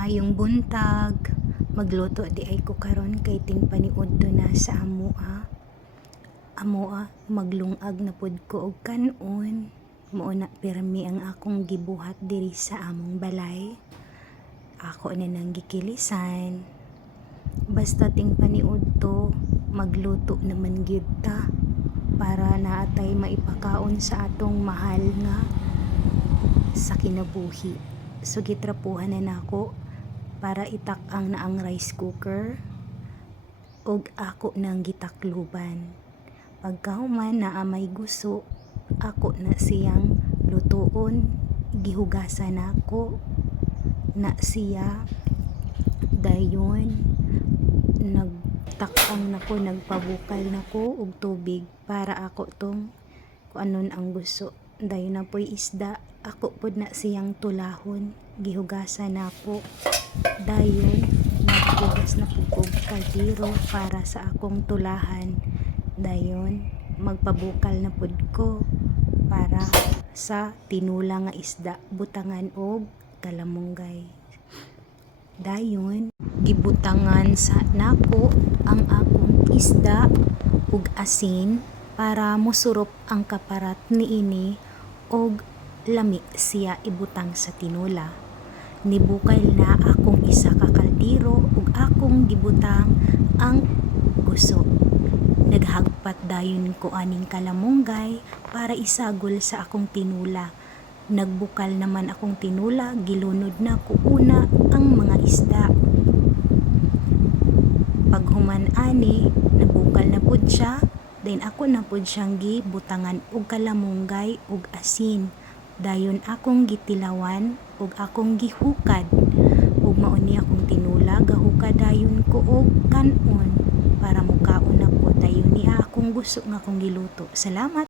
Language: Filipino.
Maayong buntag, magluto di ay ko karon kay tingpaniud to na sa amoa maglungag na pud ko og kanon. Mao na pirmi ang akong gibuhat diri sa among balay. Ako na nang gikilisan. Basta tingpaniud to, magluto naman gyud ta para naatay maipakaon sa atong mahal nga sa kinabuhi. So gitrapuhan na nako para itak-ang na ang rice cooker og ako nang gitakluban. Pagkahuman na may guso, ako na siyang lutuon, gihugasan nako na siya dayon nagtak-ang nako, nagpabukal nako og tubig para ako tong kuanon ang gusto. Dayon na po'y isda, ako pod na siyang tulahon, gihugasan nako. Dayon naghugas na pug kaldero para sa akong tulahan. Dayon magpabukal na pud ko para sa tinula nga isda, butangan og kalamunggay. Dayon gibutangan sa nako ang akong isda ug asin para mosurop ang kaparat niini og lami siya ibutang sa tinula. Nibukal na akong isa ka kaldero ug akong gibutang ang guso. Naghagpat dayon ko aning kalamunggay para isagol sa akong tinula. Nagbukal naman akong tinula, gilunod na ko una ang mga isda. Paghuman ani, nabukal na pud siya, then ako na pud siyang gibutangan og kalamunggay ug asin. Dayon akong gitilawan ug akong gihukad. Ug mao ni akong tinula, gahukad dayon ko og kanon para mukaon ako. Dayon ni akong gusto nga akong giluto. Salamat.